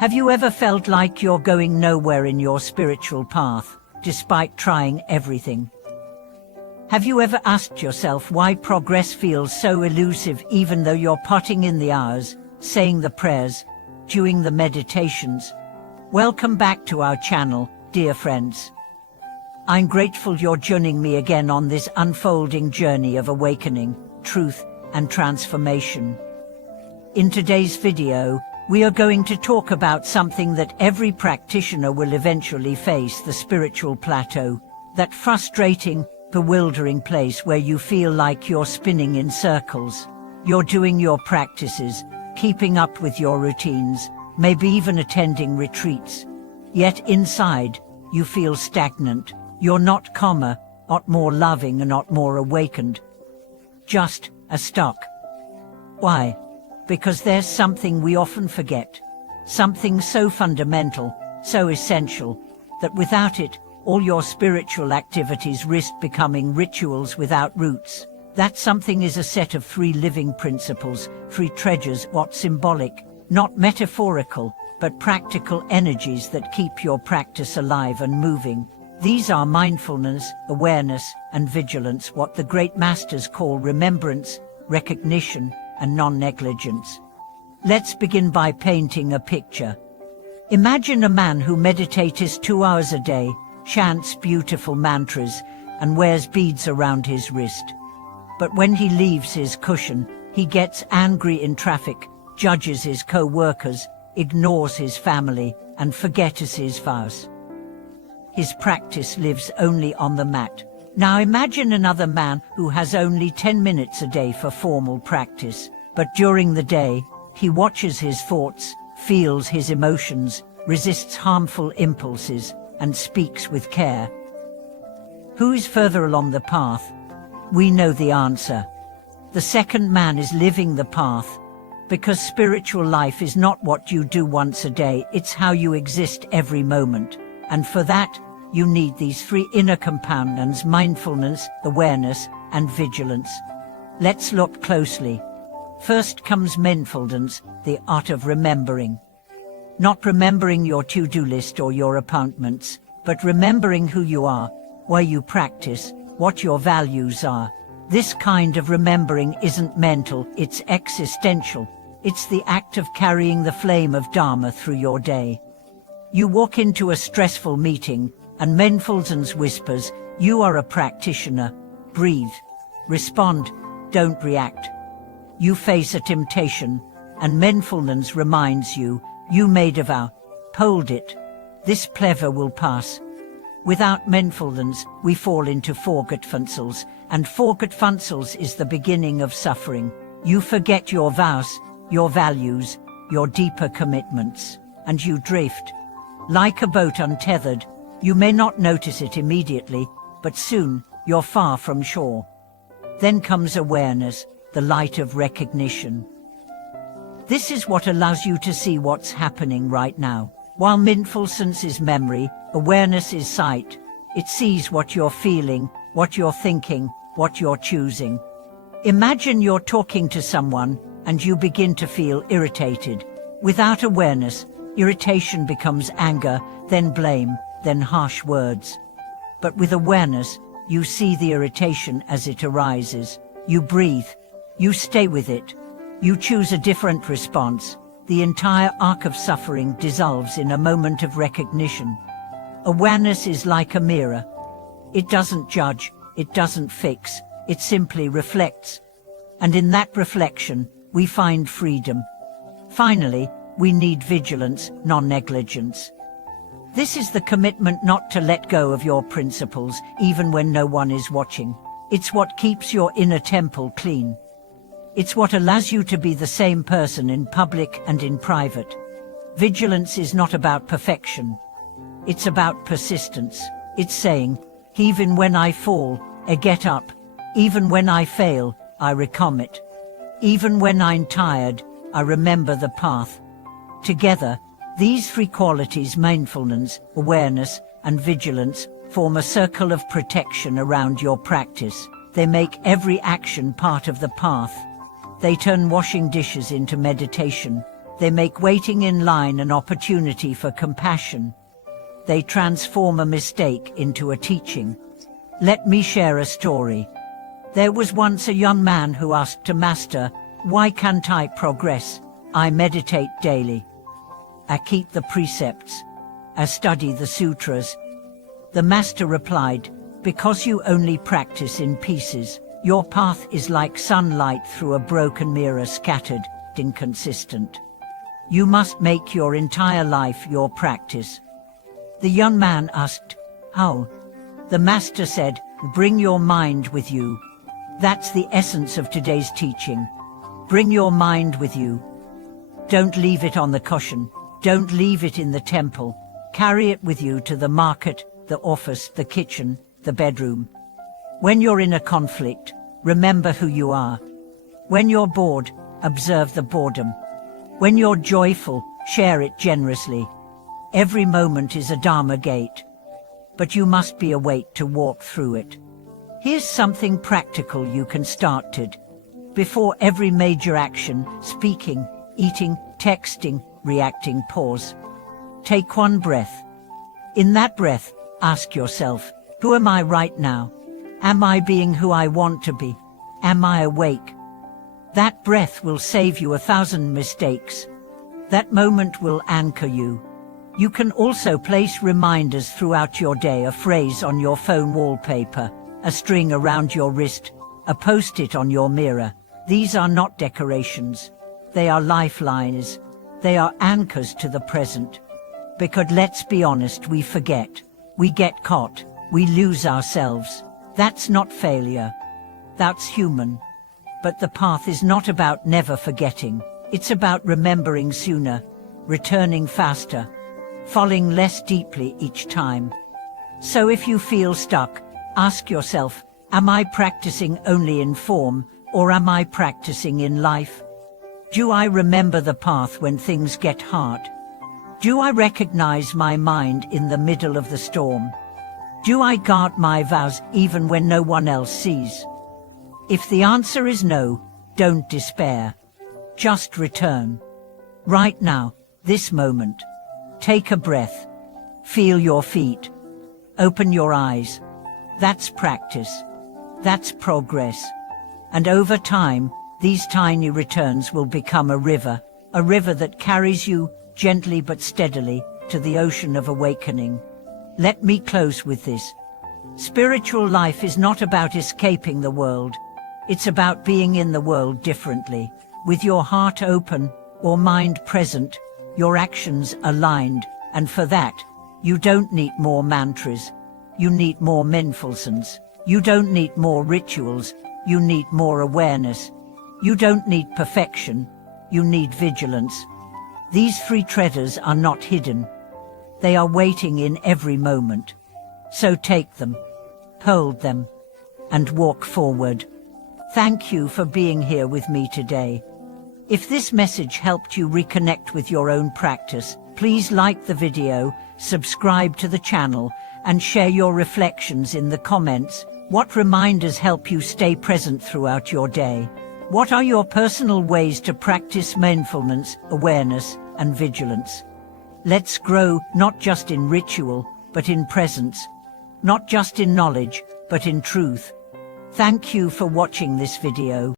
Have you ever felt like you're going nowhere in your spiritual path, despite trying everything? Have you ever asked yourself why progress feels so elusive even though you're putting in the hours, saying the prayers, doing the meditations? Welcome back to our channel, dear friends. I'm grateful you're joining me again on this unfolding journey of awakening, truth, and transformation. In today's video, we are going to talk about something that every practitioner will eventually face: the spiritual plateau, that frustrating, bewildering place where you feel like you're spinning in circles. You're doing your practices, keeping up with your routines, maybe even attending retreats. Yet inside, you feel stagnant. You're not calmer, not more loving, and not more awakened. Just stuck. Why? Because there's something we often forget. Something so fundamental, so essential, that without it, all your spiritual activities risk becoming rituals without roots. That something is a set of 3 living principles, 3 treasures, what symbolic, not metaphorical, but practical energies that keep your practice alive and moving. These are mindfulness, awareness, and vigilance, what the great masters call remembrance, recognition, and non-negligence. Let's begin by painting a picture. Imagine a man who meditates 2 hours a day, chants beautiful mantras, and wears beads around his wrist. But when he leaves his cushion, he gets angry in traffic, judges his co-workers, ignores his family, and forgets his vows. His practice lives only on the mat. Now imagine another man who has only 10 minutes a day for formal practice, but during the day, he watches his thoughts, feels his emotions, resists harmful impulses, and speaks with care. Who is further along the path? We know the answer. The second man is living the path, because spiritual life is not what you do once a day, it's how you exist every moment. And for that, you need these 3 inner companions: mindfulness, awareness, and vigilance. Let's look closely. First comes mindfulness, the art of remembering. Not remembering your to-do list or your appointments, but remembering who you are, why you practice, what your values are. This kind of remembering isn't mental, it's existential. It's the act of carrying the flame of Dharma through your day. You walk into a stressful meeting, and mindfulness whispers, "You are a practitioner. Breathe. Respond. Don't react." You face a temptation, and mindfulness reminds you, "You made a vow. Hold it. This pleasure will pass." Without mindfulness, we fall into forgetfulness, and forgetfulness is the beginning of suffering. You forget your vows, your values, your deeper commitments, and you drift. Like a boat untethered, you may not notice it immediately, but soon, you're far from shore. Then comes awareness, the light of recognition. This is what allows you to see what's happening right now. While mindfulness is memory, awareness is sight. It sees what you're feeling, what you're thinking, what you're choosing. Imagine you're talking to someone, and you begin to feel irritated. Without awareness, irritation becomes anger, then blame, then harsh words. But with awareness, you see the irritation as it arises. You breathe. You stay with it. You choose a different response. The entire arc of suffering dissolves in a moment of recognition. Awareness is like a mirror. It doesn't judge, it doesn't fix, it simply reflects. And in that reflection, we find freedom. Finally, we need vigilance, non-negligence. This is the commitment not to let go of your principles, even when no one is watching. It's what keeps your inner temple clean. It's what allows you to be the same person in public and in private. Vigilance is not about perfection. It's about persistence. It's saying, even when I fall, I get up. Even when I fail, I recommit. Even when I'm tired, I remember the path. Together, these 3 qualities, mindfulness, awareness, and vigilance, form a circle of protection around your practice. They make every action part of the path. They turn washing dishes into meditation, They make waiting in line an opportunity for compassion. They transform a mistake into a teaching. Let me share a story. There was once a young man who asked a master, "Why can't I progress? I meditate daily. I keep the precepts. I study the sutras." The master replied, "Because you only practice in pieces. Your path is like sunlight through a broken mirror, scattered, inconsistent. You must make your entire life your practice." The young man asked, "How?" The master said, "Bring your mind with you. That's the essence of today's teaching. Bring your mind with you. Don't leave it on the cushion. Don't leave it in the temple. Carry it with you to the market, the office, the kitchen, the bedroom. When you're in a conflict, remember who you are. When you're bored, observe the boredom. When you're joyful, share it generously. Every moment is a Dharma gate, but you must be awake to walk through it. Here's something practical you can start with. Before every major action, speaking, eating, texting, reacting, pause. Take one breath. In that breath, ask yourself, who am I right now? Am I being who I want to be? Am I awake? That breath will save you 1,000 mistakes. That moment will anchor you. You can also place reminders throughout your day, a phrase on your phone wallpaper, a string around your wrist, a post-it on your mirror. These are not decorations. They are lifelines. They are anchors to the present. Because let's be honest, we forget. We get caught. We lose ourselves. That's not failure. That's human. But the path is not about never forgetting. It's about remembering sooner, returning faster, falling less deeply each time. So if you feel stuck, ask yourself, am I practicing only in form, or am I practicing in life? Do I remember the path when things get hard? Do I recognize my mind in the middle of the storm? Do I guard my vows even when no one else sees? If the answer is no, don't despair. Just return. Right now, this moment. Take a breath. Feel your feet. Open your eyes. That's practice. That's progress. And over time, these tiny returns will become a river that carries you, gently but steadily, to the ocean of awakening. Let me close with this. Spiritual life is not about escaping the world. It's about being in the world differently, with your heart open, or mind present, your actions aligned, and for that, you don't need more mantras. You need more mindfulness. You don't need more rituals. You need more awareness. You don't need perfection. You need vigilance. These three treasures are not hidden. They are waiting in every moment. So take them, hold them, and walk forward. Thank you for being here with me today. If this message helped you reconnect with your own practice, please like the video, subscribe to the channel, and share your reflections in the comments. What reminders help you stay present throughout your day? What are your personal ways to practice mindfulness, awareness, and vigilance? Let's grow, not just in ritual, but in presence. Not just in knowledge, but in truth. Thank you for watching this video.